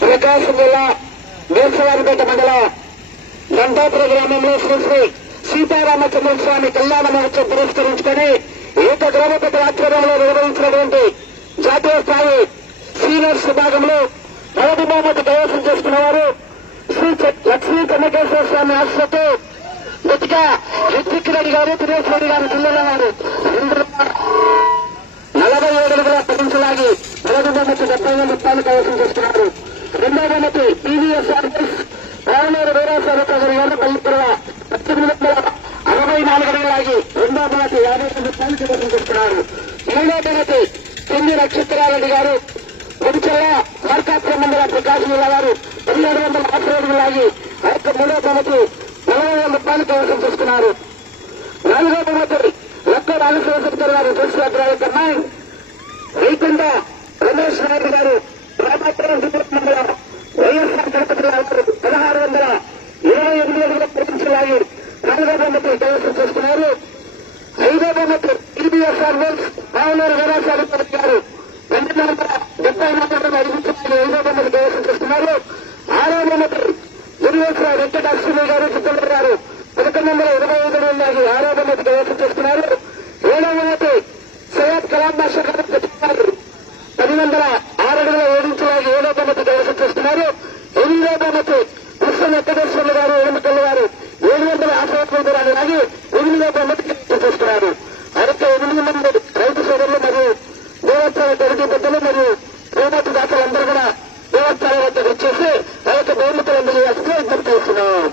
ప్రకాశం జిల్లా మేర్సవారిపేట మండల లంటాపుర గ్రామంలో శ్రీ శ్రీ సీతారామచంద్రస్వామి కళ్యాణ మహోత్సవం పురస్కరించుకొని ఏకగ్రామ పెద్ద ఆధ్వర్యంలో నిర్వహించినటువంటి జాతీయ స్థాయి సీనియర్స్ విభాగంలో మొదటి బహుమతి కైవసం చేసుకున్న వారు శ్రీ లక్ష్మీ చెన్నకేశ్వర స్వామి ఆశతో గట్టిగా రిత్విక్ రెడ్డి గారు తిరేష్ రెడ్డి గారు పిల్లల వారు 47 అడుగుల పదించలాగి మొదటి బహుమతి 70,000 రూపాయలు కైవసం చేసుకున్నారు. రెండో బహుమతి టీవీఎస్ రావణూరు వీరాస్వామి గారు పల్లిపుర 1864 అడుగులాగి రెండో బహుమతి 50,000 రూపాయలు కైవసం చేసుకున్నారు. మూడో బహుమతి కింది నక్షత్రారెడ్డి గారు గుడిచెల్ల మార్కాపురం మండల ప్రకాశం జిల్లా వారు 1760 అడుగులాగి ఆ యొక్క మూడో బహుమతి 40,000 రూపాయలు కైవసం చేసుకున్నారు. నాలుగో బహుమతి లక్క రాజశేఖర్ గారు దృశ్యాగ్రాల కమ్మాయి వైకుంఠ రమేష్ నాయుడు గారు రామాపురం మండలం వైఎస్ఆర్ తిరుపతి గారు 1628 అడుగుల ప్రతించలాగి నాలుగో బహుమతి కైవసం చేసుకున్నారు. ఐదో బహుమతి టీబీఎస్ఆర్ వర్క్స్ రావణూరు వీరాస్వామి గారు 274 అడుగుల ఐదో బహుమతి కైవసం చేసుకున్నారు. ఆరో బహుమతి దుర్వేశ్వర వెంకట అశ్విని గారు చిత్తూరు గారు 1125 అడుగులాగి ఆరో బహుమతి కైవసం చేసుకున్నారు. ఏడో బహుమతి సయ్యద్ కలాం బాషా గారు 1006 అడుగుల 7 ఇంచులాగి ఏడో బహుమతి కైవసం చేసుకున్నారు. ఎనిమిదో బహుమతి కృష్ణ వెంకటేశ్వర్లు గారు ఎనిమికల్లు గారు 750 అడుగులాగి ఎనిమిదో బహుమతి కైవసం చేసుకున్నారు. అయితే 8 మంది రైతు సోదరులు మరియు దేవస్థాన కమిటీ పెద్దలు మరియు ప్రేమతి దాతలందరూ కూడా దేవస్థానం వద్దకు వచ్చేసి ఆ యొక్క బహుమతులు అందజేయాల్సిందిగా విజ్ఞప్తి చేస్తున్నాం.